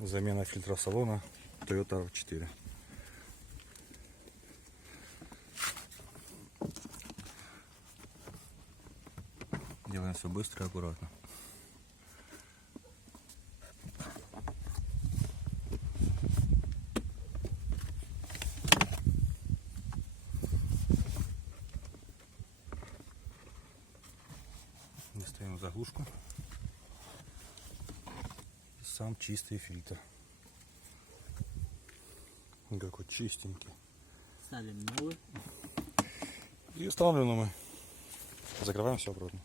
Замена фильтра салона Toyota RAV4. Делаем все быстро и аккуратно. Достаем заглушку. Сам чистый фильтр. Какой чистенький. Ставим новый. И устанавливаем мы. Закрываем все обратно.